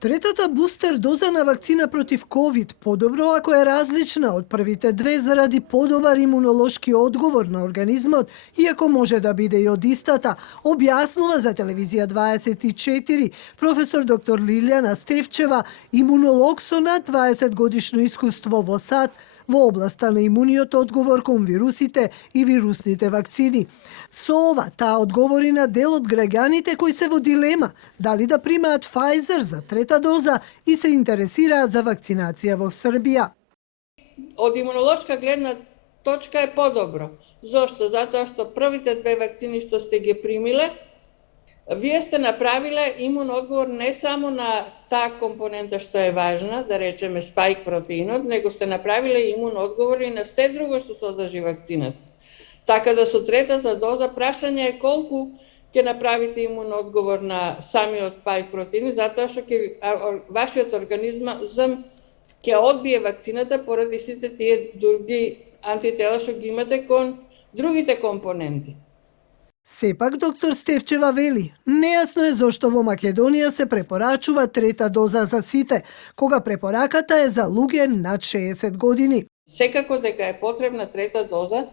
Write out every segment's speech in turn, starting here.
Третата бустер доза на вакцина против COVID подобро ако е различна од првите две заради подобар имунолошки одговор на организмот, иако може да биде и од истата, објаснува за телевизија 24 професор доктор Лилјана Стефчева, имунолог со над 20 годишно искуство во САД, во областа на имуниот одговор кон вирусите и вирусните вакцини. Со ова, таа одговори на дел од граѓаните кои се во дилема дали да примаат Pfizer за трета доза и се интересираат за вакцинација во Србија. Од имунолошка гледна точка е подобро. Зошто? Затоа што првите две вакцини што сте ги примиле, вие сте направиле имун одговор не само на таа компонента што е важна, да речеме спајк протеинот, него сте направиле имун одговор и на се друго што содржи вакцината. Така да со третата доза прашање е колку ќе направите имун одговор на самиот спајк протеин, затоа што вашиот организам ќе одбие вакцината поради сите тие други антитела што ги имате кон другите компоненти. Сепак, доктор Стефчева вели, нејасно е зошто во Македонија се препорачува трета доза за сите, кога препораката е за луѓе над 60 години. Секако дека е потребна трета доза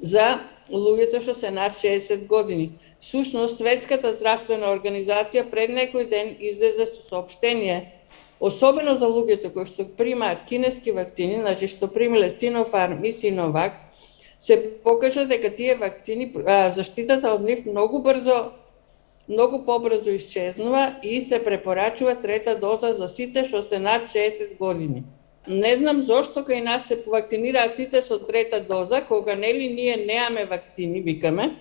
за луѓето што се над 60 години. Сушност, Светската здравствена организација пред некој ден излезе со соопштение, особено за луѓето кои што примаат кинески вакцини, значи што примиле Синофарм и Синовак, се покажа дека тие вакцини, заштитата од нив многу побрзо исчезнува и се препорачува трета доза за сите што се над 60 години. Не знам зошто кај нас се вакцинираат сите со трета доза, кога нели ние неаме вакцини, викаме.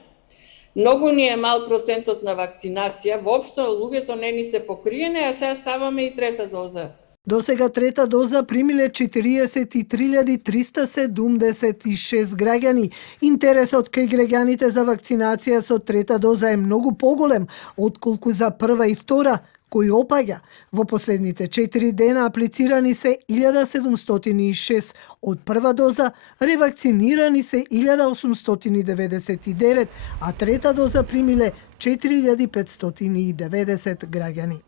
Многу ни е мал процентот на вакцинација, воопшто луѓето не ни се покриени, а сега ставаме и трета доза. До сега трета доза примиле 43.376 граѓани. Интересот кај граѓаните за вакцинација со трета доза е многу поголем, отколку за прва и втора, кој опаѓа. Во последните 4 дена аплицирани се 1706 од прва доза, ревакцинирани се 1899, а трета доза примиле 4590 граѓани.